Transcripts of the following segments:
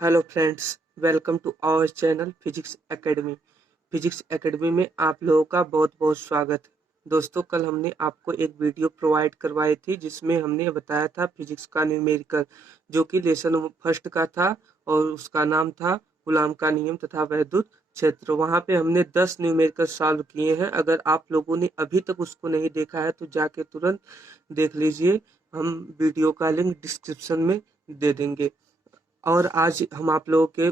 Hello friends, welcome to our channel physics academy. Physics academy में आप लोगों का बहुत बहुत स्वागत है। दोस्तों, कल हमने आपको एक वीडियो प्रोवाइड करवाई थी जिसमें हमने बताया था फिजिक्स का न्यूमेरिकल, जो कि लेसन फर्स्ट का था और उसका नाम था कूलॉम का नियम तथा वैद्युत क्षेत्र। वहाँ पे हमने 10 न्यूमेरिकल सॉल्व किए हैं। अगर आप लोगों ने अभी तक उसको नहीं देखा है तो जाके तुरंत देख लीजिए। हम वीडियो का लिंक डिस्क्रिप्शन में दे देंगे। और आज हम आप लोगों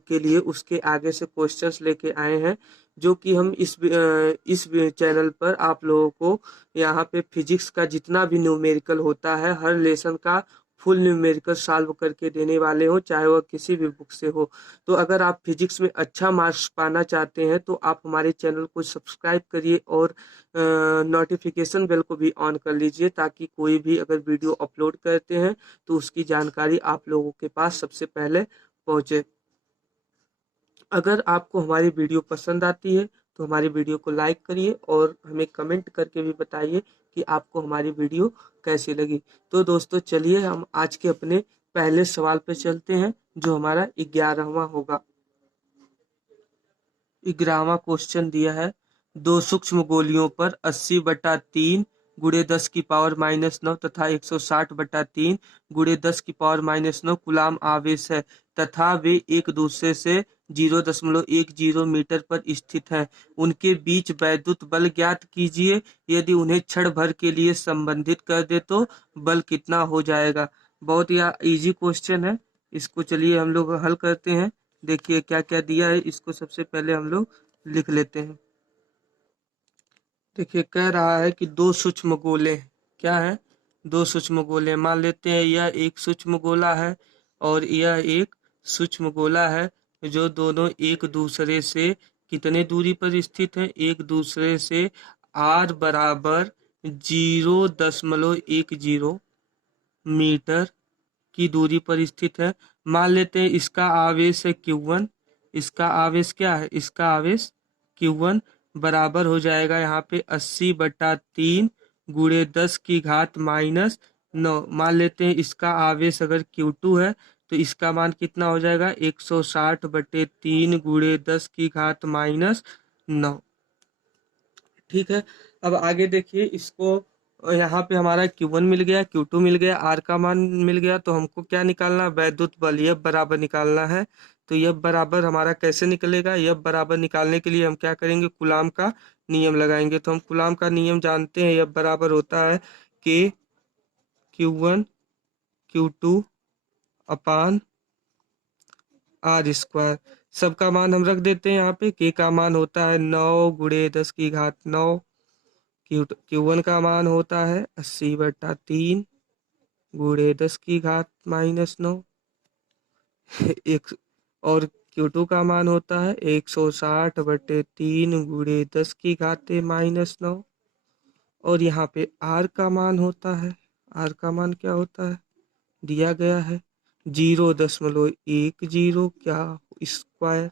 के लिए उसके आगे से क्वेश्चंस लेके आए हैं, जो कि हम इस चैनल पर आप लोगों को यहाँ पे फिजिक्स का जितना भी न्यूमेरिकल होता है हर लेसन का फुल न्यूमेरिकल सॉल्व करके देने वाले हो, चाहे वह किसी भी बुक से हो। तो अगर आप फिजिक्स में अच्छा मार्क्स पाना चाहते हैं तो आप हमारे चैनल को सब्सक्राइब करिए और नोटिफिकेशन बेल को भी ऑन कर लीजिए, ताकि कोई भी अगर वीडियो अपलोड करते हैं तो उसकी जानकारी आप लोगों के पास सबसे पहले पहुंचे। अगर आपको हमारी वीडियो पसंद आती है तो हमारी वीडियो को लाइक करिए और हमें कमेंट करके भी बताइए कि आपको हमारी वीडियो कैसी लगी। तो दोस्तों, चलिए हम आज के अपने पहले सवाल पे चलते हैं, जो हमारा 11वां होगा। 11वां क्वेश्चन दिया है, दो सूक्ष्म गोलियों पर 80/3 गुणे 10 की पावर -9 तथा 160/3 गुणे 10 की पावर -9 कूलाम आवेश है तथा वे एक दूसरे से 0.10 मीटर पर स्थित हैं। उनके बीच वैद्युत बल ज्ञात कीजिए। यदि उन्हें क्षण भर के लिए संबंधित कर दे तो बल कितना हो जाएगा। बहुत ही इजी क्वेश्चन है। इसको चलिए हम लोग हल करते हैं। देखिए क्या क्या दिया है, इसको सबसे पहले हम लोग लिख लेते हैं। देखिए, कह रहा है कि दो सूक्ष्म गोले, क्या है, दो सूक्ष्म गोले। मान लेते हैं यह एक सूक्ष्म गोला है और यह एक सूक्ष्म गोला है, जो दोनों एक दूसरे से कितने दूरी पर स्थित है, एक दूसरे से r बराबर 0.10 मीटर की दूरी पर स्थित है। मान लेते हैं इसका आवेश है Q1। इसका आवेश क्या है, इसका आवेश Q1 बराबर हो जाएगा यहाँ पे 80/3 गुणे 10 की घात -9। मान लेते हैं इसका आवेश अगर Q2 है तो इसका मान कितना हो जाएगा, 160/3 गुणे 10 की घात -9। ठीक है। अब आगे देखिए, इसको यहाँ पे हमारा Q1 मिल गया, Q2 मिल गया, R का मान मिल गया। तो हमको क्या निकालना है, वैद्युत बल F बराबर निकालना है। तो F बराबर हमारा कैसे निकलेगा, F बराबर निकालने के लिए हम क्या करेंगे, कूलाम का नियम लगाएंगे। तो हम कूलाम का नियम जानते हैं, F बराबर होता है K Q1 Q2 अपान R²। सबका मान हम रख देते हैं यहाँ पे। K का मान होता है 9 गुणे 10 की घात 9। Q1 का मान होता है 80/3 गुणे 10 की घात -9। एक और Q2 का मान होता है 160/3 गुणे 10 की घात -9। और यहाँ पे R का मान होता है, R का मान क्या होता है, दिया गया है 0.10 क्या स्क्वायर।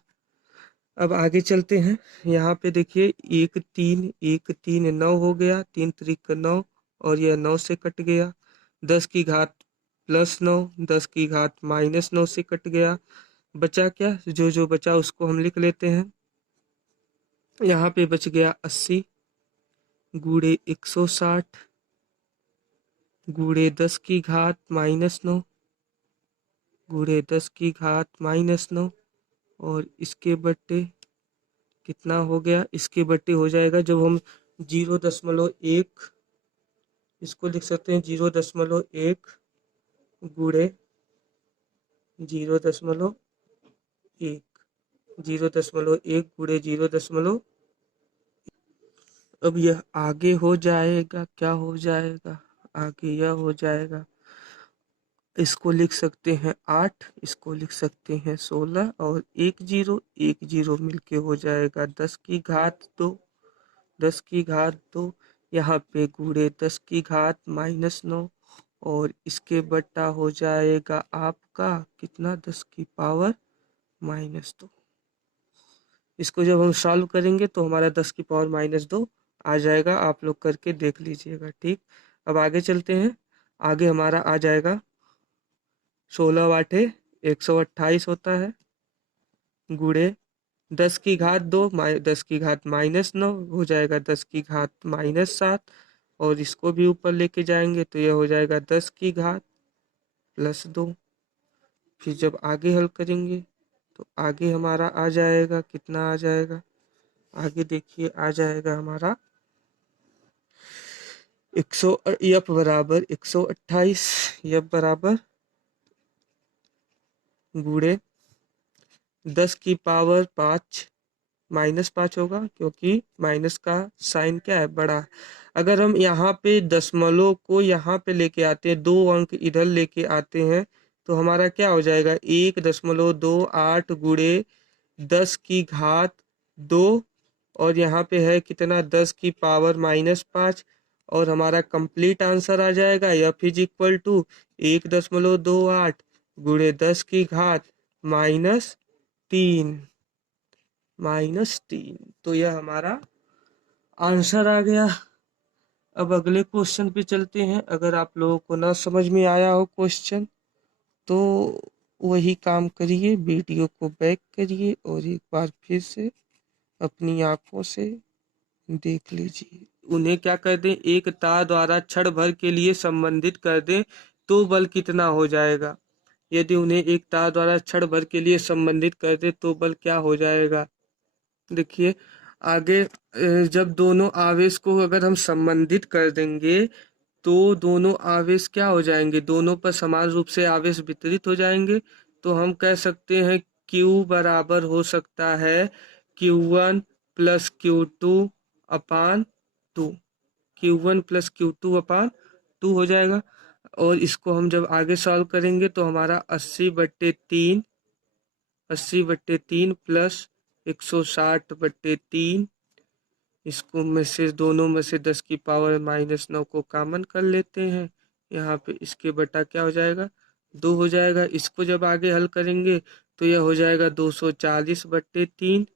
अब आगे चलते हैं। यहाँ पे देखिए 1 3 9 हो गया, 3 3 9 और यह 9 से कट गया। 10 की घात +9, 10 की घात -9 से कट गया। बचा क्या, जो जो बचा उसको हम लिख लेते हैं। यहाँ पे बच गया 80 गुणे 160 गुणे 10 की घात -9 गुणे 10 की घात -9। और इसके बट्टे कितना हो गया, इसके बट्टे हो जाएगा, जब हम 0.1 इसको लिख सकते हैं 0.1 गुणे 0.1 0.1 गुणे 0. अब यह आगे हो जाएगा, क्या हो जाएगा, आगे यह हो जाएगा, इसको लिख सकते हैं 8, इसको लिख सकते हैं 16 और 1 0 मिलके हो जाएगा 10 की घात 2। 10 की घात 2 यहाँ पे गुणे 10 की घात -9 और इसके बट्टा हो जाएगा आपका कितना, 10 की पावर -2। इसको जब हम सॉल्व करेंगे तो हमारा 10 की पावर -2 आ जाएगा। आप लोग करके देख लीजिएगा। ठीक, अब आगे चलते हैं। आगे हमारा आ जाएगा 16 वाटे 128 होता है, गुणे 10 की घात 2 10 की घात-9 हो जाएगा 10 की घात-7, और इसको भी ऊपर लेके जाएंगे तो यह हो जाएगा 10 की घात+2। फिर जब आगे हल करेंगे तो आगे हमारा आ जाएगा, कितना आ जाएगा, आगे देखिए आ जाएगा हमारा 100, यफ बराबर 128, यफ बराबर गुणे 10 की पावर 5 -5 होगा, क्योंकि माइनस का साइन क्या है, बड़ा। अगर हम यहाँ पे दशमलव को यहाँ पे लेके आते हैं, 2 अंक इधर लेके आते हैं, तो हमारा क्या हो जाएगा, 1.28 गुणे 10 की घात 2, और यहाँ पे है कितना, 10 की पावर -5, और हमारा कंप्लीट आंसर आ जाएगा एफ इज इक्वल टू 1.28 गुणे 10 की घात-3 -3। तो यह हमारा आंसर आ गया। अब अगले क्वेश्चन पे चलते हैं। अगर आप लोगों को ना समझ में आया हो क्वेश्चन, तो वही काम करिए, वीडियो को बैक करिए और एक बार फिर से अपनी आंखों से देख लीजिए। उन्हें क्या कर दें, एक तार द्वारा क्षण भर के लिए संबंधित कर दें तो बल कितना हो जाएगा। यदि उन्हें एक तार द्वारा क्षण भर के लिए संबंधित कर दे तो बल क्या हो जाएगा। देखिए आगे, जब दोनों आवेश को अगर हम संबंधित कर देंगे तो दोनों आवेश क्या हो जाएंगे, दोनों पर समान रूप से आवेश वितरित हो जाएंगे। तो हम कह सकते हैं Q बराबर हो सकता है Q1 + Q2/2, Q1 + Q2/2 हो जाएगा। और इसको हम जब आगे सॉल्व करेंगे तो हमारा 80/3 + 160/3, इसको में से दोनों में से 10 की पावर-9 को कॉमन कर लेते हैं। यहाँ पे इसके बटा क्या हो जाएगा, 2 हो जाएगा। इसको जब आगे हल करेंगे तो यह हो जाएगा 240/3,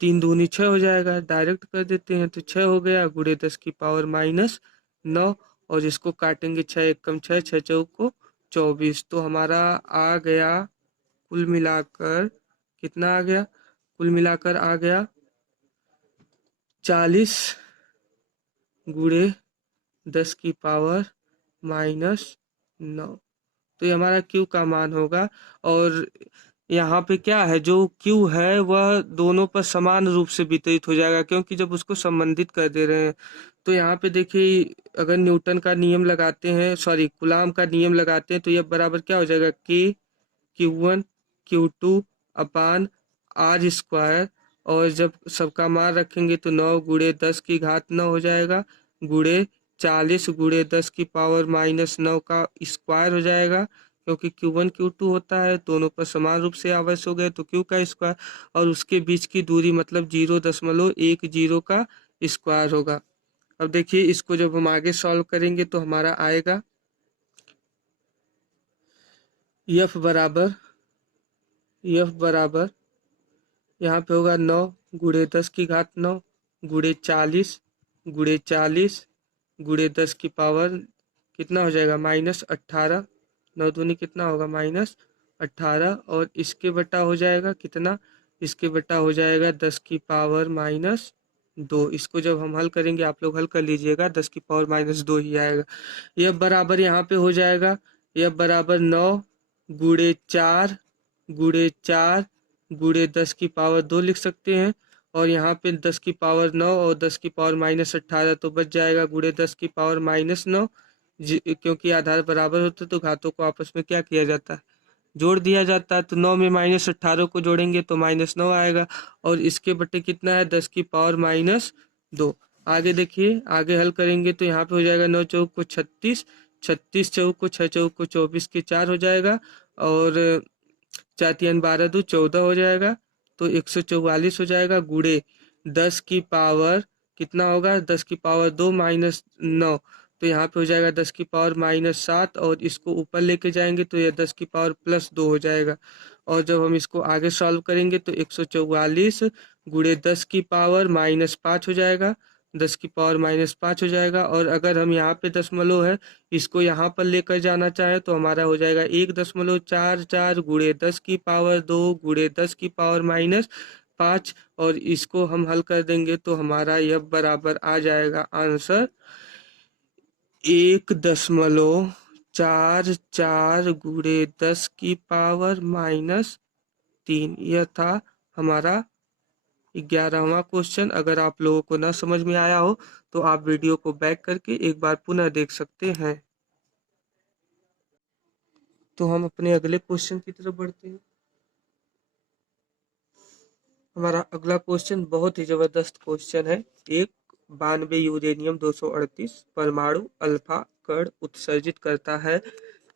3 दूनी 6 हो जाएगा, डायरेक्ट कर देते हैं तो 6 हो गया, गुणे 10 की पावर-9, और इसको काटेंगे 6 एकम 6, 6 चौको 24। तो हमारा आ गया कुल मिलाकर, कितना आ गया, कुल मिलाकर आ गया 40 गुणे 10 की पावर-9। तो ये हमारा Q का मान होगा। और यहाँ पे क्या है, जो Q है वह दोनों पर समान रूप से वितरित हो जाएगा, क्योंकि जब उसको संबंधित कर दे रहे हैं। तो यहाँ पे देखिए, अगर न्यूटन का नियम लगाते हैं, सॉरी कूलाम का नियम लगाते हैं, तो यह बराबर क्या हो जाएगा, K Q1 Q2/R²। और जब सबका मान रखेंगे तो 9 गुणे 10 की घात 9 हो जाएगा, गुणे 40 गुणे 10 की पावर-9 का स्क्वायर हो जाएगा, क्योंकि Q1 Q2 होता है, दोनों पर समान रूप से आवेश हो गए तो Q का स्क्वायर, और उसके बीच की दूरी मतलब 0.10 का स्क्वायर होगा। अब देखिए इसको जब हम आगे सॉल्व करेंगे तो हमारा आएगा F बराबर यहाँ पे होगा 9 गुणे 10 की घात 9 गुणे 40 गुणे 40 गुणे 10 की पावर कितना हो जाएगा, -18, 9 दूनी कितना होगा, -18, और इसके बटा हो जाएगा कितना, इसके बटा हो जाएगा 10 की पावर-2। इसको जब हम हल करेंगे, आप लोग हल कर लीजिएगा, 10 की पावर-2 ही आएगा। यह बराबर यहाँ पे हो जाएगा, यह बराबर 9 गुणे 4 गुणे 4 गुणे 10 की पावर-2 लिख सकते हैं। और यहाँ पे 10 की पावर-9 और 10 की पावर-18 तो बच जाएगा, गुणे 10 की पावर-9, क्योंकि आधार बराबर होते तो घातों को आपस में क्या किया जाता है, जोड़ दिया जाता है। तो 9 में -18 को जोड़ेंगे तो -9 आएगा, और इसके बटे कितना है, 10 की पावर-2। आगे देखिए, आगे हल करेंगे तो यहाँ पे हो जाएगा 9 चौक को 36, 36 चौक को 6 चौक को 24 के 4 हो जाएगा, और 4×3 = 12 14 हो जाएगा, तो 144 हो जाएगा, गुणे 10 की पावर कितना होगा, 10 की पावर-2 -9, तो यहाँ पे हो जाएगा 10 की पावर-7, और इसको ऊपर लेके जाएंगे तो यह 10 की पावर+2 हो जाएगा। और जब हम इसको आगे सॉल्व करेंगे तो 144 गुणे 10 की पावर-5 हो जाएगा, 10⁻⁵ हो जाएगा। और अगर हम यहाँ पे दशमलव है इसको यहाँ पर लेकर जाना चाहे तो हमारा हो जाएगा 1.44 गुणे 10⁻² गुणे 10⁻⁵ और इसको हम हल कर देंगे तो हमारा यह बराबर आ जाएगा आंसर 1.44 गुणे 10⁻⁻3। यह था हमारा 11वां क्वेश्चन। अगर आप लोगों को ना समझ में आया हो तो आप वीडियो को बैक करके एक बार पुनः देख सकते हैं। तो हम अपने अगले क्वेश्चन की तरफ बढ़ते हैं। हमारा अगला क्वेश्चन बहुत ही जबरदस्त क्वेश्चन है। एक 92 यूरेनियम 238 परमाणु अल्फा कण उत्सर्जित करता है।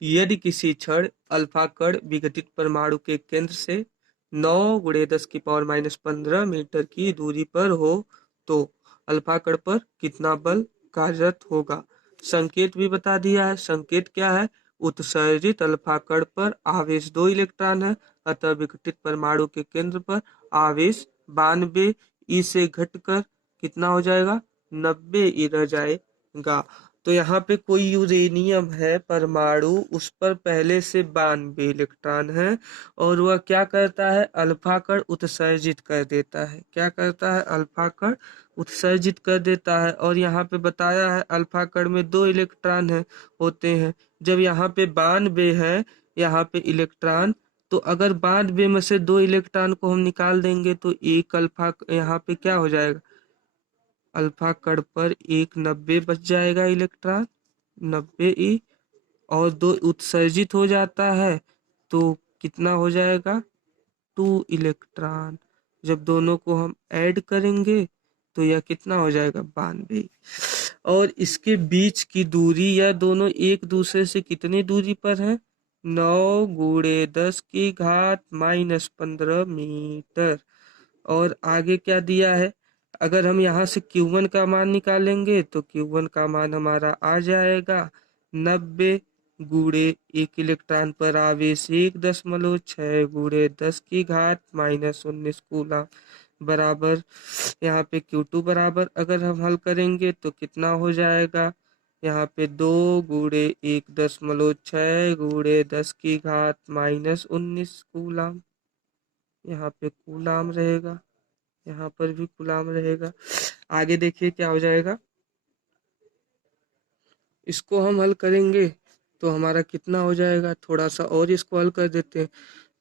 यदि किसी क्षण अल्फा कण विघटित परमाणु के केंद्र से 9 गुणे 10⁻⁻15 मीटर की दूरी पर हो तो अल्फा कण पर कितना बल कार्यरत होगा। संकेत भी बता दिया है। संकेत क्या है? उत्सर्जित अल्फा कण पर आवेश 2 इलेक्ट्रॉन है, अतः विघटित परमाणु के केंद्र पर आवेश 92 ई से घटकर कितना हो जाएगा? 90 ई रह जाएगा। तो यहाँ पे कोई यूरेनियम है परमाणु, उस पर पहले से 92 इलेक्ट्रॉन है और वह क्या करता है? अल्फा कण उत्सर्जित कर देता है। क्या करता है? अल्फा कण उत्सर्जित कर देता है। और यहाँ पे बताया है अल्फा कण में 2 इलेक्ट्रॉन होते हैं। जब यहाँ पे 92 है यहाँ पे इलेक्ट्रॉन, तो अगर 92 में से 2 इलेक्ट्रॉन को हम निकाल देंगे तो एक अल्फा यहाँ पे क्या हो जाएगा? अल्फा कण पर एक 90 बच जाएगा इलेक्ट्रॉन, 90 ई, और 2 उत्सर्जित हो जाता है तो कितना हो जाएगा? 2 इलेक्ट्रॉन। जब दोनों को हम ऐड करेंगे तो यह कितना हो जाएगा? 92। और इसके बीच की दूरी, यह दोनों एक दूसरे से कितनी दूरी पर है? 9 गुणे 10⁻⁻15 मीटर। और आगे क्या दिया है? अगर हम यहाँ से Q1 का मान निकालेंगे तो Q1 का मान हमारा आ जाएगा 90 गुणे 1 इलेक्ट्रॉन पर आवेश 1.6 गुणे 10⁻⁻19 कूलम बराबर, यहाँ पे Q2 बराबर अगर हम हल करेंगे तो कितना हो जाएगा? यहाँ पे 2 गुणे 1.6 गुणे 10⁻⁻19 कूलम, यहाँ पे कूलम रहेगा, यहाँ पर भी कूलम रहेगा। आगे देखिए क्या हो जाएगा। इसको हम हल करेंगे तो हमारा कितना हो जाएगा? थोड़ा सा और इसको हल कर देते हैं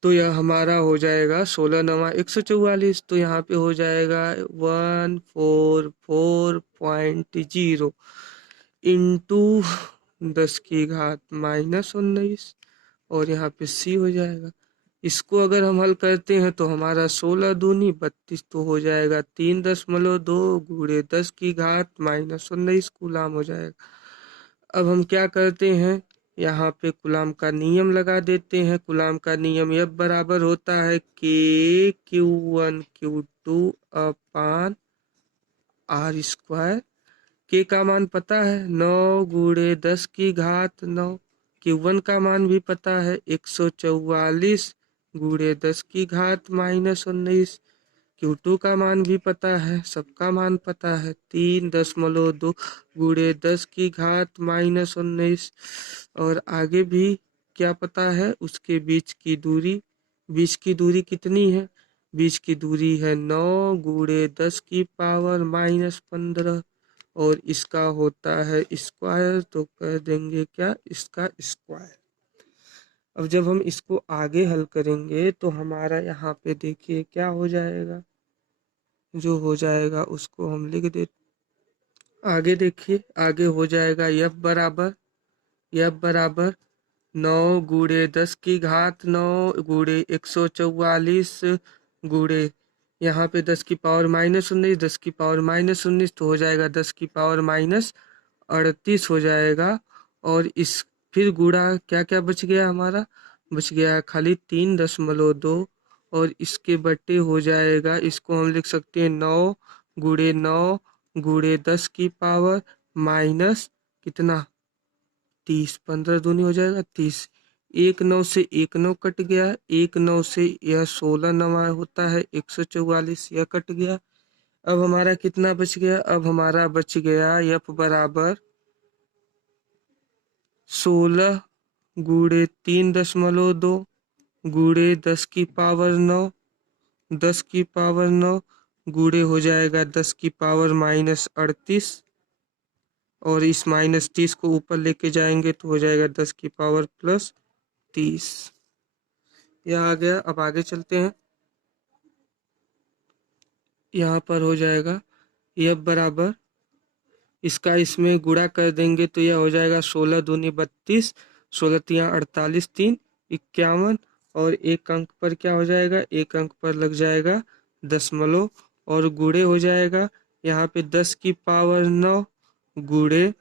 तो यह हमारा हो जाएगा 16×144। तो यहाँ पे हो जाएगा 144.0 इंटू 10⁻⁻19 और यहाँ पे C हो जाएगा। इसको अगर हम हल करते हैं तो हमारा 16 दूनी 32 तो हो जाएगा 3.2 गुणे 10⁻⁻19 कूलम हो जाएगा। अब हम क्या करते हैं? यहाँ पे कूलम का नियम लगा देते हैं। कूलम का नियम यह बराबर होता है K(Q1 Q2) अपान R²। के का मान पता है 9 गुणे 10⁻9। Q1 का मान भी पता है 144 गुणे 10⁻⁻19। Q2 का मान भी पता है, सबका मान पता है 3.2 गुणे 10⁻⁻19। और आगे भी क्या पता है? उसके बीच की दूरी, बीच की दूरी कितनी है? बीच की दूरी है 9 गुणे 10⁻⁻15 और इसका होता है स्क्वायर, तो कर देंगे क्या? इसका स्क्वायर। अब जब हम इसको आगे हल करेंगे तो हमारा यहाँ पे देखिए क्या हो जाएगा। जो हो जाएगा उसको हम लिख देते। आगे देखिए, आगे हो जाएगा F बराबर 9 गुणे 10⁻9 गुणे 144 गुणे यहाँ पे 10⁻⁻19, 10⁻⁻19 तो हो जाएगा 10⁻⁻38 हो जाएगा। और इस फिर गुणा क्या क्या बच गया हमारा? बच गया खाली 3.2 और इसके बट्टे हो जाएगा। इसको हम लिख सकते हैं 9 गुणे 9 गुणे 10⁻⁻, कितना? 30, 15 दूनी हो जाएगा 30। 1 9 से 1 9 कट गया, 1 9 से यह 16 9 होता है 144, यह कट गया। अब हमारा कितना बच गया? अब हमारा बच गया F बराबर 16 गुणे 3.2 गुणे 10⁻9, 10⁻9 गुणे हो जाएगा 10⁻−38, और इस -30 को ऊपर लेके जाएंगे तो हो जाएगा 10⁻+30। यह आ गया। अब आगे चलते हैं। यहाँ पर हो जाएगा F बराबर, इसका इसमें गुणा कर देंगे तो यह हो जाएगा 16 दूनी 32, 16 तिया 48, 3 51, और एक अंक पर क्या हो जाएगा? एक अंक पर लग जाएगा दशमलव, और गुणे हो जाएगा यहाँ पे 10⁻9 गुणे,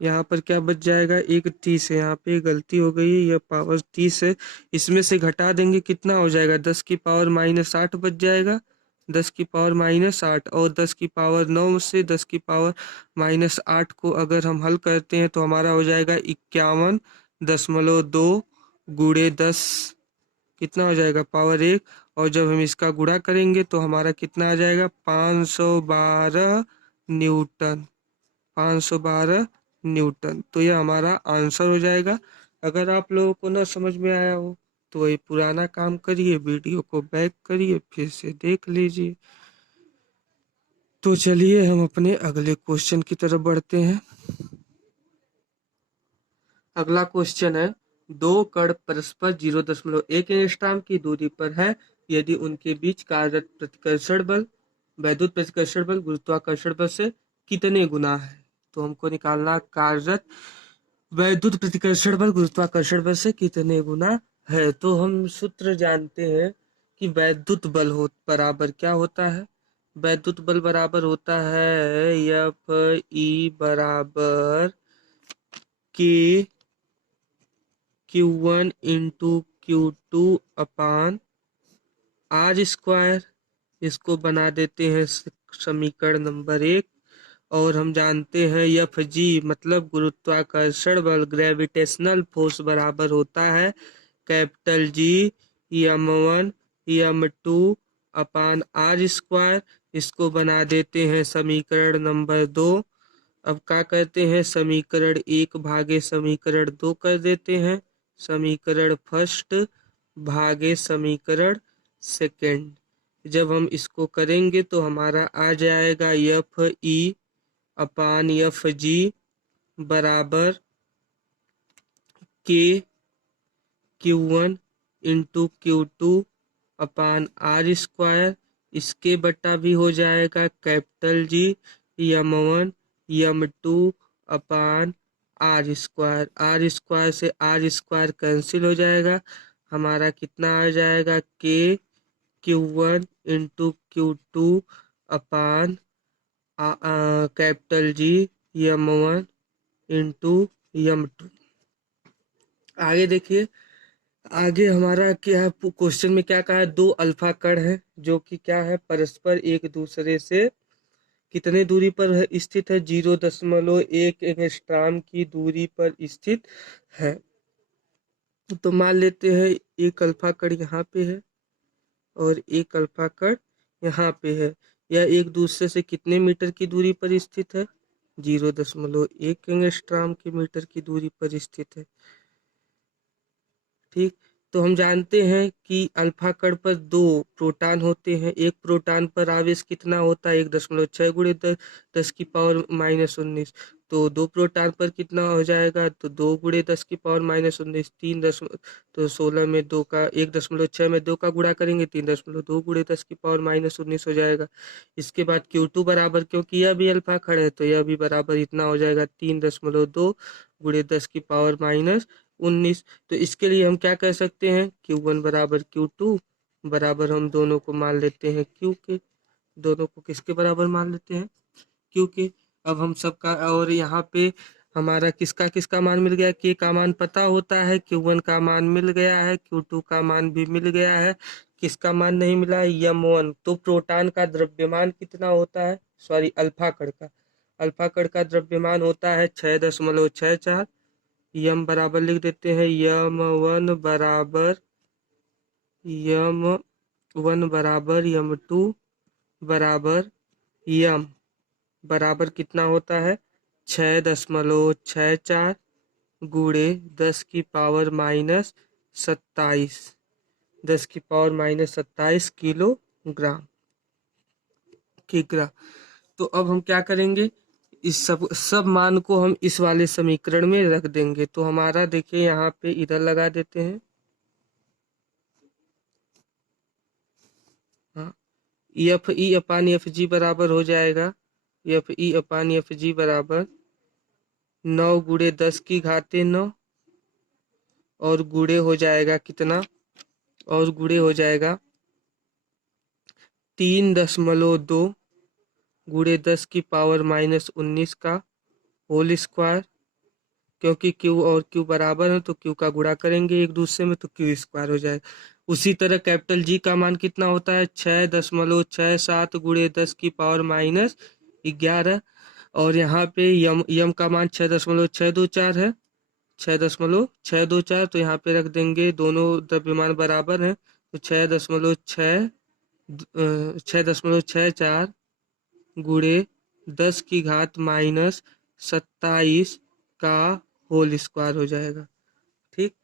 यहाँ पर क्या बच जाएगा? एक 30 है, यहाँ पे गलती हो गई है, यह पावर 30 है। इसमें से घटा देंगे कितना हो जाएगा? 10⁻−8 बच जाएगा, 10⁻−8, और 10�9 से 10⁻−8 को अगर हम हल करते हैं तो हमारा हो जाएगा 51.2 गुणे 10, कितना हो जाएगा? पावर 1, और जब हम इसका गुणा करेंगे तो हमारा कितना आ जाएगा? 512 न्यूटन, 512 न्यूटन। तो यह हमारा आंसर हो जाएगा। अगर आप लोगों को ना समझ में आया हो तो वही पुराना काम करिए, वीडियो को बैक करिए, फिर से देख लीजिए। तो चलिए हम अपने अगले क्वेश्चन की तरफ बढ़ते हैं। अगला क्वेश्चन है, दो कण परस्पर 0.1 एंगस्ट्रॉम की दूरी पर है। यदि उनके बीच कार्यरत प्रतिकर्षण बल वैद्युत प्रतिकर्षण बल गुरुत्वाकर्षण बल से कितने गुना है? तो हमको निकालना कार्यरत वैद्युत प्रतिकर्षण बल गुरुत्वाकर्षण बल से कितने गुना है। तो हम सूत्र जानते हैं कि वैद्युत बल बराबर क्या होता है? वैद्युत बल बराबर होता है F E बराबर K Q1 इंटू Q2 अपान R²। इसको बना देते हैं समीकरण नंबर 1, और हम जानते हैं Fg मतलब गुरुत्वाकर्षण बल ग्रेविटेशनल फोर्स बराबर होता है कैपिटल G m1 m2 अपान R²। इसको बना देते हैं समीकरण नंबर 2। अब क्या करते हैं? समीकरण 1 भागे समीकरण 2 कर देते हैं, समीकरण फर्स्ट भागे समीकरण सेकंड। जब हम इसको करेंगे तो हमारा आ जाएगा Fe अपान Fg बराबर K Q1 इंटू Q2 अपान R²। इसके बटा भी हो जाएगा कैपिटल G m1 m2 अपान R²। R² से R² कैंसिल हो जाएगा, हमारा कितना आ जाएगा? K Q1 into Q2 upon capital G m1 into m2। आगे देखिए, आगे हमारा क्या है? क्वेश्चन में क्या कहा है? दो अल्फा कण है जो कि क्या है? परस्पर एक दूसरे से कितने दूरी पर स्थित है? 0.1 एंगस्ट्रॉम की दूरी पर स्थित है। तो मान लेते हैं एक अल्फा कण यहाँ पे है और एक अल्फा कण यहाँ पे है। यह एक दूसरे से कितने मीटर की दूरी पर स्थित है? 0.1 एंगस्ट्रॉम की मीटर की दूरी पर स्थित है। ठीक, तो हम जानते हैं कि अल्फा कण पर दो प्रोटॉन होते हैं। एक प्रोटॉन पर आवेश कितना होता है? 1.6 गुणे 10⁻−19। तो दो प्रोटॉन पर कितना हो जाएगा? तो 2 गुणे 10⁻−19, 3 तो 16 में 2 का 1.6 में 2 का गुणा करेंगे, 3.2 गुणे 10⁻−19 हो जाएगा। इसके बाद Q2 बराबर, क्योंकि यह भी अल्फा कण है तो यह भी बराबर इतना हो जाएगा 3.2 गुणे 10⁻−19। तो इसके लिए हम क्या कह सकते हैं? Q1 बराबर Q2 बराबर हम दोनों को मान लेते हैं Q के। दोनों को किसके बराबर मान लेते हैं? Q के। अब हम सबका, और यहाँ पे हमारा किसका किसका मान मिल गया? K का मान पता होता है, Q1 का मान मिल गया है, Q2 का मान भी मिल गया है। किसका मान नहीं मिला है? m1। तो प्रोटॉन का द्रव्यमान कितना होता है? सॉरी, अल्फा कण का, अल्फा कण का द्रव्यमान होता है 6.64। यम बराबर लिख देते हैं m1 बराबर m1 बराबर m2 बराबर यम बराबर कितना होता है 6.64 गुणे 10⁻27 10⁻27 किग्रा। तो अब हम क्या करेंगे, इस सब सब मान को हम इस वाले समीकरण में रख देंगे। तो हमारा देखिए यहाँ पे इधर लगा देते हैं, हाँ, F E upon F G बराबर हो जाएगा, F E upon F G बराबर 9 गुणे 10⁻9 और गुणे हो जाएगा कितना, और गुणे हो जाएगा 3.2 गुणे 10⁻−19 का होल स्क्वायर, क्योंकि क्यू और क्यू बराबर है तो क्यू का गुणा करेंगे एक दूसरे में तो क्यू स्क्वायर हो जाएगा। उसी तरह कैपिटल जी का मान कितना होता है 6.67 गुणे 10⁻11 और यहाँ पे यम का मान 6.624 है, 6.624, तो यहाँ पे रख देंगे, दोनों द्रव्यमान बराबर हैं तो 6.64 गुणे 10⁻−27 का होल स्क्वायर हो जाएगा। ठीक,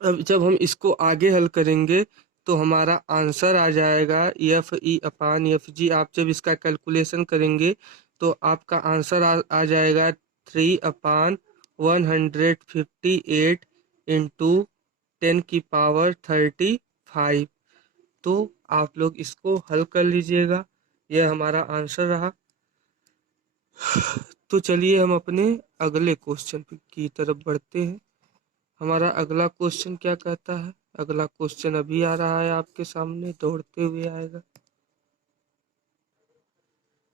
अब जब हम इसको आगे हल करेंगे तो हमारा आंसर आ जाएगा F E upon F G. आप जब इसका कैलकुलेशन करेंगे तो आपका आंसर आ जाएगा 3/158 इंटू 10⁻35। तो आप लोग इसको हल कर लीजिएगा, यह हमारा आंसर रहा। तो चलिए हम अपने अगले क्वेश्चन की तरफ बढ़ते हैं। हमारा अगला क्वेश्चन क्या कहता है, अगला क्वेश्चन अभी आ रहा है आपके सामने, दौड़ते हुए आएगा।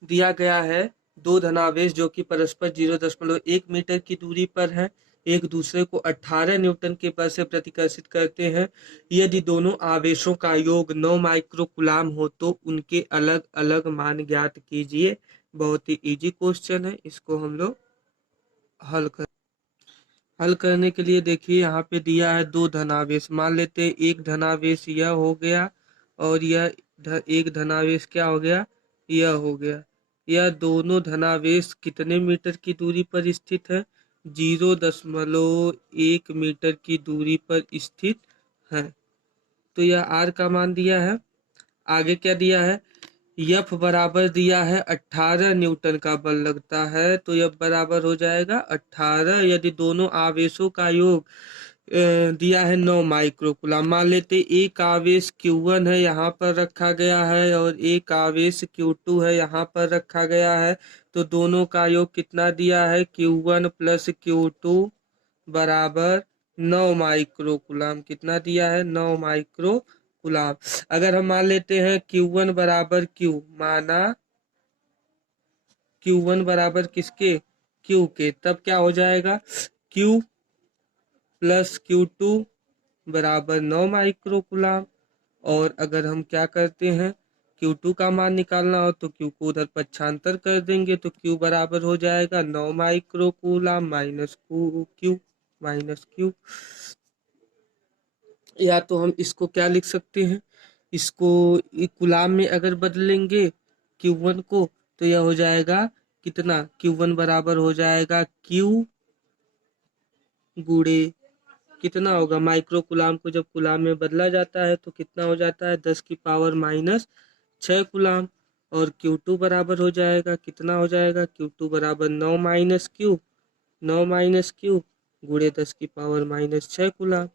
दिया गया है दो धनावेश जो कि परस्पर 0.1 मीटर की दूरी पर हैं, एक दूसरे को 18 न्यूटन के बल से प्रतिकर्षित करते हैं। यदि दोनों आवेशों का योग 9 माइक्रोकुलाम हो तो उनके अलग अलग मान ज्ञात कीजिए। बहुत ही इजी क्वेश्चन है, इसको हम लोग हल करने के लिए देखिए यहाँ पे दिया है दो धनावेश, मान लेते हैं एक धनावेश यह हो गया और यह एक धनावेश क्या हो गया, यह हो गया। यह दोनों धनावेश कितने मीटर की दूरी पर स्थित है, 0.1 मीटर की दूरी पर स्थित है। तो यह आर का मान दिया है। आगे क्या दिया है, यफ बराबर दिया है 18 न्यूटन का बल लगता है, तो यफ बराबर हो जाएगा 18। यदि दोनों आवेशों का योग दिया है 9 माइक्रोकुलाम, मान लेते एक आवेश Q1 है यहाँ पर रखा गया है और एक आवेश Q2 है यहाँ पर रखा गया है, तो दोनों का योग कितना दिया है, Q1 प्लस Q2 बराबर 9 माइक्रोकुलाम। कितना दिया है, 9 माइक्रोकुलाम। अगर हम मान लेते हैं Q1 बराबर Q, माना Q1 बराबर किसके, Q के, तब क्या हो जाएगा, Q प्लस Q2 बराबर 9 माइक्रोकुलाम। और अगर हम क्या करते हैं Q2 का मान निकालना हो तो Q को उधर पक्षांतर कर देंगे तो Q बराबर हो जाएगा 9 माइक्रोकुलाम माइनस Q। या तो हम इसको क्या लिख सकते हैं, इसको कुलाम में अगर बदलेंगे Q1 को तो यह हो जाएगा कितना, Q1 बराबर हो जाएगा Q गुणे कितना होगा, माइक्रो कुलाम को जब कुलाम में बदला जाता है तो कितना हो जाता है 10⁻⁻6 कुलाम। और Q2 बराबर हो जाएगा कितना, हो जाएगा Q2 बराबर 9 - Q गुणे 10⁻⁻6 कुलाम,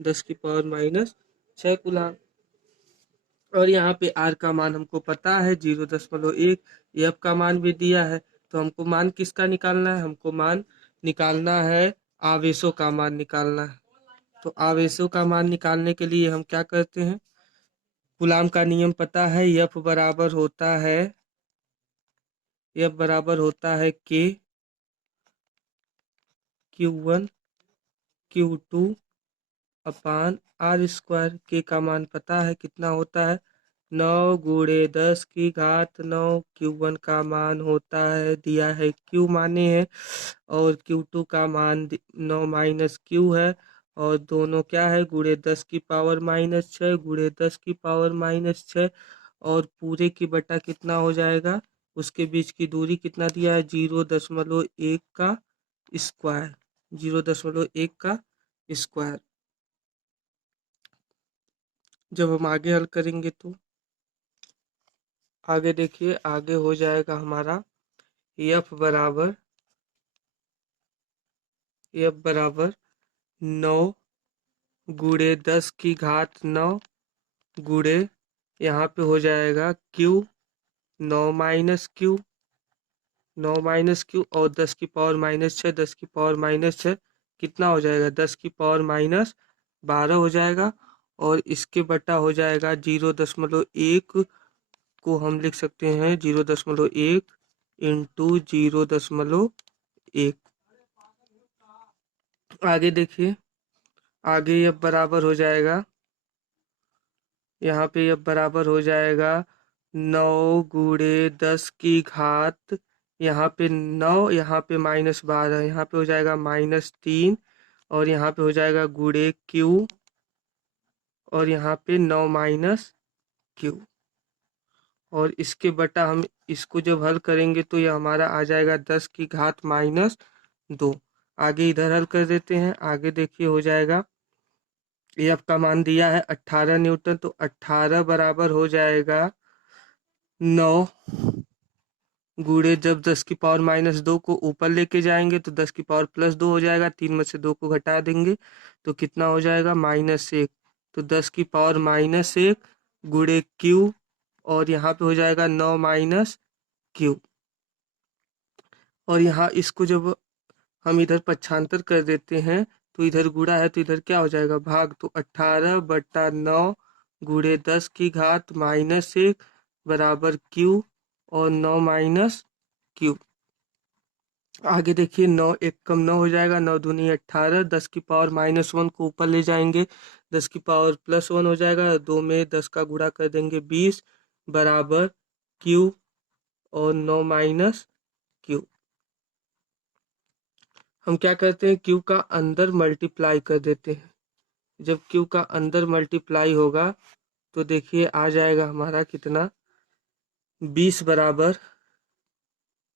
10⁻⁻6 कुलाम। और यहाँ पे R का मान हमको पता है 0.1, F का मान भी दिया है, तो हमको मान किसका निकालना है, हमको मान निकालना है आवेशों का मान निकालना है। तो आवेशों का मान निकालने के लिए हम क्या करते हैं, कूलाम का नियम पता है, F बराबर होता है K Q1 Q2 अपान R स्क्वायर। के का मान पता है कितना होता है, 9 गुणे 10⁻9। Q1 का मान होता है, दिया है Q माने है, और Q2 का मान 9 माइनस Q है, और दोनों क्या है गुणे 10⁻⁻6 गुणे 10⁻⁻6। और पूरे की बटा कितना हो जाएगा, उसके बीच की दूरी कितना दिया है 0.1 का स्क्वायर, 0.1 का स्क्वायर। जब हम आगे हल करेंगे तो आगे देखिए, आगे हो जाएगा हमारा f बराबर 9 गुणे 10 की घात 9 गुणे, यहाँ पे हो जाएगा q 9 माइनस क्यू और 10 की पावर -6, 10 की पावर -6 कितना हो जाएगा, 10 की पावर -12 हो जाएगा। और इसके बटा हो जाएगा 0.1 को हम लिख सकते हैं 0.1 इंटू 0.1। आगे देखिए, आगे ये बराबर हो जाएगा, यहाँ पे ये बराबर हो जाएगा 9 गुणे 10 की घात, यहाँ पे 9, यहाँ पे -12, यहाँ पे हो जाएगा -3 और यहाँ पे हो जाएगा गुणे क्यू और यहाँ पे 9 माइनस क्यू। और इसके बटा हम इसको जब हल करेंगे तो ये हमारा आ जाएगा 10 की घात -2। आगे इधर हल कर देते हैं। आगे देखिए हो जाएगा, एफ का मान दिया है 18 न्यूटन, तो 18 बराबर हो जाएगा 9 गुणे, जब 10 की पावर -2 को ऊपर लेके जाएंगे तो 10 की पावर +2 हो जाएगा, 3 में से 2 को घटा देंगे तो कितना हो जाएगा -1। तो 10 की पावर -1 गुणे क्यू और यहाँ पे हो जाएगा 9 माइनस क्यू। और यहाँ इसको जब हम इधर पक्षांतर कर देते हैं तो इधर गुणा है तो इधर क्या हो जाएगा भाग, तो 18/9 गुणे 10 की घात -1 बराबर क्यू और 9 माइनस क्यू। आगे देखिए 9 एक कम 9 हो जाएगा, 9 दूनी 18, 10 की पावर -1 को ऊपर ले जाएंगे 10 की पावर +1 हो जाएगा, 2 में 10 का गुणा कर देंगे 20 बराबर क्यू और 9 माइनस क्यू। हम क्या करते हैं, क्यू का अंदर मल्टीप्लाई कर देते हैं। जब क्यू का अंदर मल्टीप्लाई होगा तो देखिए आ जाएगा हमारा कितना, 20 बराबर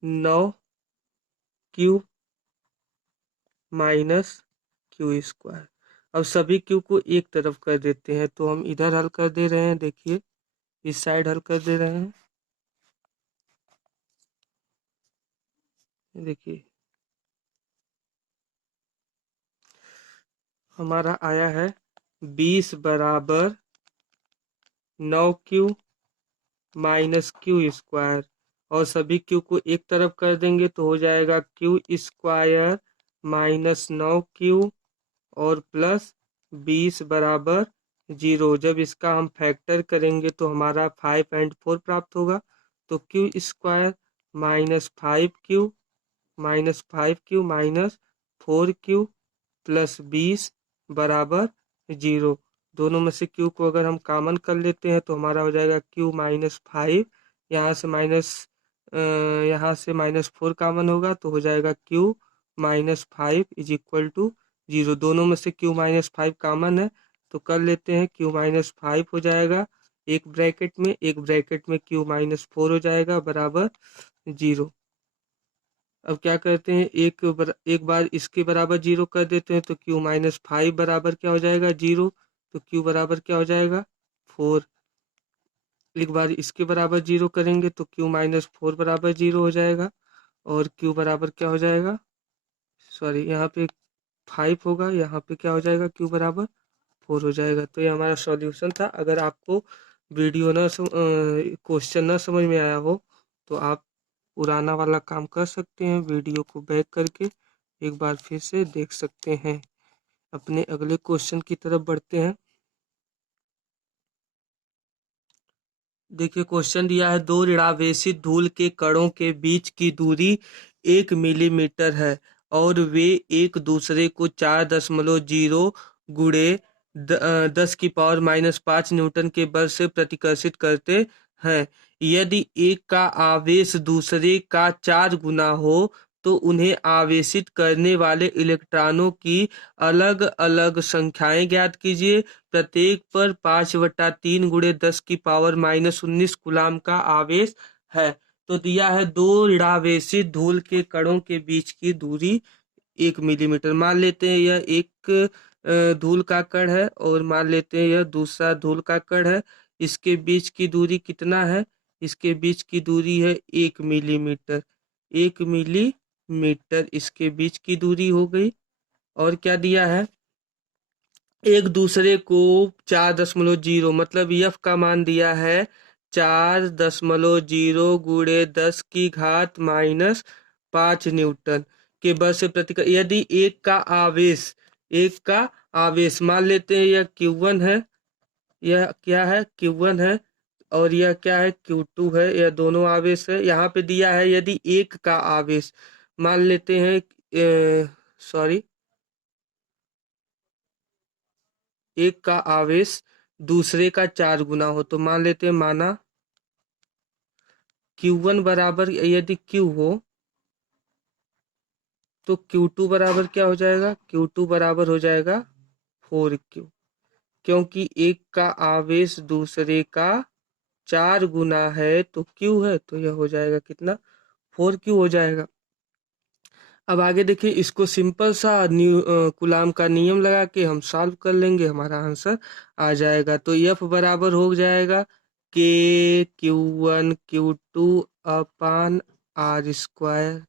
9 क्यू माइनस क्यू स्क्वायर। अब सभी क्यू को एक तरफ कर देते हैं तो हम इधर हल कर दे रहे हैं, देखिए इस साइड हल कर दे रहे हैं। देखिए हमारा आया है 20 बराबर 9 क्यू माइनस क्यू स्क्वायर, और सभी क्यू को एक तरफ कर देंगे तो हो जाएगा क्यू स्क्वायर -9 क्यू और प्लस 20 बराबर 0। जब इसका हम फैक्टर करेंगे तो हमारा 5 और 4 प्राप्त होगा, तो Q square -5 Q minus 4 Q plus 20 बराबर 0। दोनों में से क्यू को अगर हम कॉमन कर लेते हैं तो हमारा हो जाएगा क्यू -5, यहाँ से -4 कॉमन होगा तो हो जाएगा क्यू -5 इज इक्वल टू 0। दोनों में से क्यू -5 कॉमन है तो कर लेते हैं, क्यू -5 हो जाएगा एक ब्रैकेट में क्यू -4 हो जाएगा बराबर 0। अब क्या करते हैं, एक बार इसके बराबर 0 कर देते हैं तो क्यू -5 बराबर क्या हो जाएगा 0, तो क्यू बराबर क्या हो जाएगा 4। एक बार इसके बराबर 0 करेंगे तो क्यू -4 बराबर 0 हो जाएगा और क्यू बराबर क्या हो जाएगा, सॉरी यहाँ पे 5 होगा, यहाँ पे क्या हो जाएगा क्यू बराबर 4 हो जाएगा। तो ये हमारा सॉल्यूशन था। अगर आपको वीडियो ना क्वेश्चन ना समझ में आया हो तो आप पुराना वाला काम कर सकते हैं, वीडियो को बैक करके एक बार फिर से देख सकते हैं। अपने अगले क्वेश्चन की तरफ बढ़ते हैं। देखिए क्वेश्चन दिया है, दो ऋणावेशित धूल के कणों के बीच की दूरी 1 मिलीमीटर है और वे एक दूसरे को 4.0 गुणे 10 की पावर -5 न्यूटन के बल से प्रतिकर्षित करते हैं। यदि एक का आवेश दूसरे का 4 गुना हो तो उन्हें आवेशित करने वाले इलेक्ट्रॉनों की अलग अलग संख्याएं ज्ञात कीजिए। प्रत्येक पर 5/3 × 10⁻⁻19 कूलाम का आवेश है। तो दिया है दो ऋणावेशित धूल के कणों के बीच की दूरी 1 मिलीमीटर। मान लेते हैं यह एक धूल का कण है और मान लेते हैं यह दूसरा धूल का कण है। इसके बीच की दूरी कितना है? इसके बीच की दूरी है 1 मिलीमीटर। 1 मिलीमीटर इसके बीच की दूरी हो गई। और क्या दिया है? एक दूसरे को 4.0 मतलब यफ का मान दिया है 4.0 गुणे 10⁻⁻5 न्यूटन के बल से प्रतिक्रिया। यदि एक का आवेश मान लेते हैं यह Q1 है, यह क्या है? Q1 है, और यह क्या है? Q2 है। यह दोनों आवेश है। यहाँ पे दिया है यदि एक का आवेश मान लेते हैं सॉरी एक का आवेश दूसरे का 4 गुना हो, तो मान लेते हैं माना Q1 बराबर यदि Q हो तो Q2 बराबर क्या हो जाएगा? Q2 बराबर हो जाएगा 4Q, क्योंकि एक का आवेश दूसरे का 4 गुना है तो Q है, तो यह हो जाएगा कितना? 4Q हो जाएगा। अब आगे देखिए, इसको सिंपल सा कूलाम का नियम लगा के हम सॉल्व कर लेंगे, हमारा आंसर आ जाएगा। तो F बराबर हो जाएगा K Q1 Q2/R²।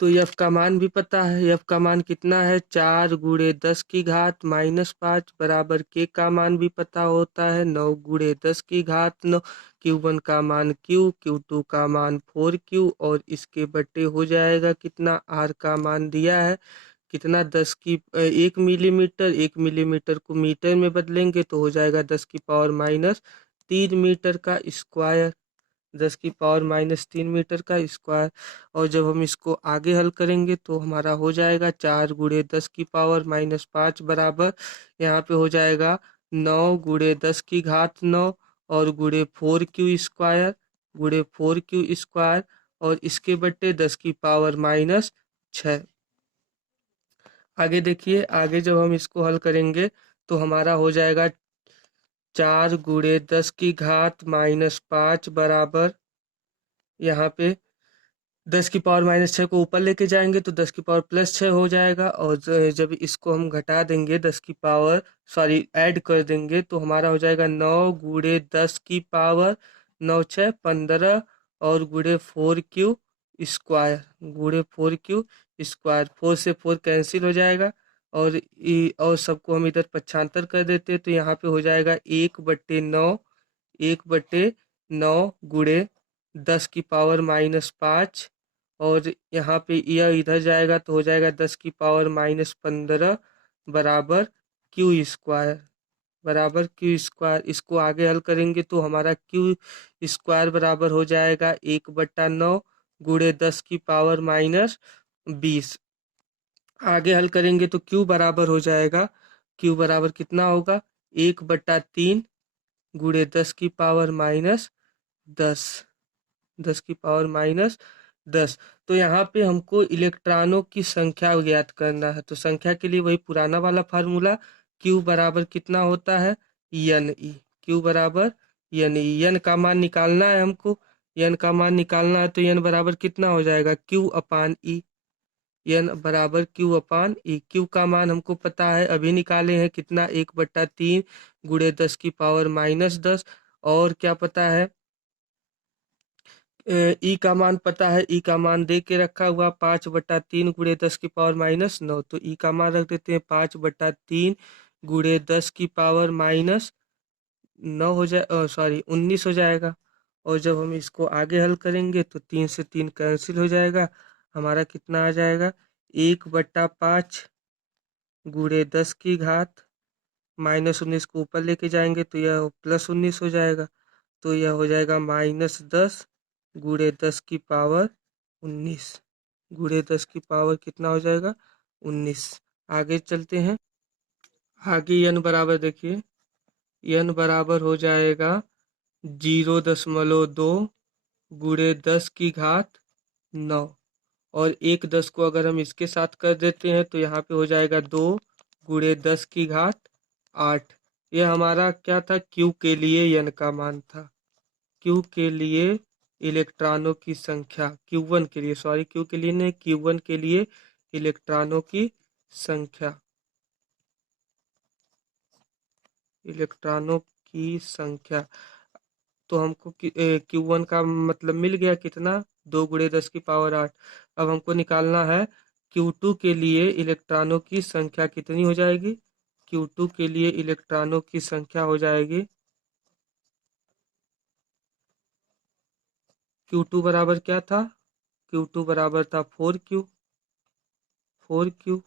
तो F का मान भी पता है। F का मान कितना है? 4 × 10⁻⁻5 बराबर K का मान भी पता होता है 9 × 10⁹। Q1 का मान Q2 का मान 4Q, और इसके बट्टे हो जाएगा कितना? R का मान दिया है कितना? 1 मिलीमीटर। 1 मिलीमीटर को मीटर में बदलेंगे तो हो जाएगा 10⁻³ मीटर का स्क्वायर। 10⁻³ मीटर का स्क्वायर। और जब हम इसको आगे हल करेंगे तो हमारा हो जाएगा 4 × 10⁻⁻5 बराबर, यहाँ पे हो जाएगा 9 × 10⁹ और गुणे 4Q² और इसके बट्टे 10⁻⁻6। आगे देखिए, आगे जब हम इसको हल करेंगे तो हमारा हो जाएगा 4 × 10⁻5 बराबर, यहाँ पे 10⁻⁻6 को ऊपर लेके जाएंगे तो 10⁻+6 हो जाएगा। और जब इसको हम घटा देंगे ऐड कर देंगे तो हमारा हो जाएगा 9 × 10⁻9 15 और गुणे 4Q²। 4 से 4 कैंसिल हो जाएगा, और सबको हम इधर पक्षांतर कर देते तो यहाँ पे हो जाएगा 1/9 गुणे 10⁻⁻5, और यहाँ पे यह इधर जाएगा तो हो जाएगा 10⁻⁻15 बराबर Q²। इसको आगे हल करेंगे तो हमारा Q² बराबर हो जाएगा 1/9 गुणे 10⁻⁻20। आगे हल करेंगे तो Q बराबर हो जाएगा, Q बराबर कितना होगा? 1/3 गुणे 10⁻−10 10⁻−10। तो यहाँ पे हमको इलेक्ट्रॉनों की संख्या ज्ञात करना है। तो संख्या के लिए वही पुराना वाला फार्मूला, Q बराबर कितना होता है? Ne। Q बराबर Ne। n का मान निकालना है हमको। n का मान निकालना है तो n बराबर कितना हो जाएगा? Q/E। n बराबर Q/E। Q का मान हमको पता है, अभी निकाले हैं कितना? 1/3 गुणे 10⁻−10। और क्या पता है? ई का मान पता है, ई का मान दे के रखा हुआ 5/3 गुणे 10⁻⁻9। तो ई का मान रख देते हैं 5/3 गुणे 10⁻⁻9 हो जाए, सॉरी 19 हो जाएगा। और जब हम इसको आगे हल करेंगे तो 3 से 3 कैंसिल हो जाएगा, हमारा कितना आ जाएगा? 1/5 गुणे 10⁻⁻19 को ऊपर लेके जाएंगे तो यह +19 हो जाएगा। तो यह हो जाएगा -10 गुणे 10⁻19 गुणे 10 कितना हो जाएगा? 19। आगे चलते हैं। आगे n बराबर देखिए, n बराबर हो जाएगा 0.2 गुणे 10⁻9 और 1 10 को अगर हम इसके साथ कर देते हैं तो यहाँ पे हो जाएगा 2 गुणे 10 की घात 8। ये हमारा क्या था, क्यू के लिए n का मान था। क्यू के लिए इलेक्ट्रॉनों की संख्या, Q1 के लिए, सॉरी क्यू के लिए नहीं, Q1 के लिए इलेक्ट्रॉनों की संख्या, इलेक्ट्रॉनों की संख्या। तो हमको Q1 का मतलब मिल गया कितना, 2 गुणे 10 की पावर 8। अब हमको निकालना है Q2 के लिए इलेक्ट्रॉनों की संख्या कितनी हो जाएगी। Q2 के लिए इलेक्ट्रॉनों की संख्या हो जाएगी, Q2 बराबर क्या था, Q2 बराबर था 4Q। 4Q,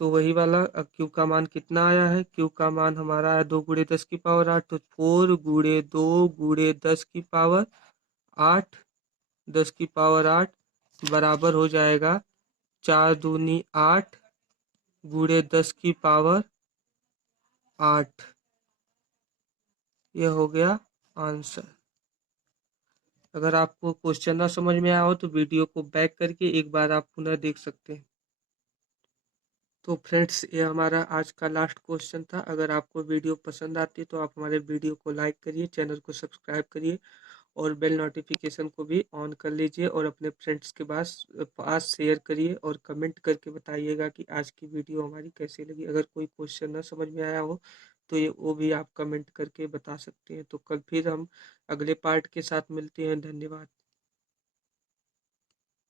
तो वही वाला। अब Q का मान कितना आया है, Q का मान हमारा आया 2 गुणे 10 की पावर 8, तो 4 गुणे 2 गुणे 10 की पावर 8, 10 की पावर 8 बराबर हो जाएगा 4 दूनी 8 गुणे 10 की पावर 8। यह हो गया आंसर। अगर आपको क्वेश्चन ना समझ में आया हो तो वीडियो को बैक करके एक बार आप पुनः देख सकते हैं। तो फ्रेंड्स, ये हमारा आज का लास्ट क्वेश्चन था। अगर आपको वीडियो पसंद आती है तो आप हमारे वीडियो को लाइक करिए, चैनल को सब्सक्राइब करिए और बेल नोटिफिकेशन को भी ऑन कर लीजिए और अपने फ्रेंड्स के पास शेयर करिए और कमेंट करके बताइएगा कि आज की वीडियो हमारी कैसी लगी। अगर कोई क्वेश्चन ना समझ में आया हो तो ये वो भी आप कमेंट करके बता सकते हैं। तो कल फिर हम अगले पार्ट के साथ मिलते हैं। धन्यवाद।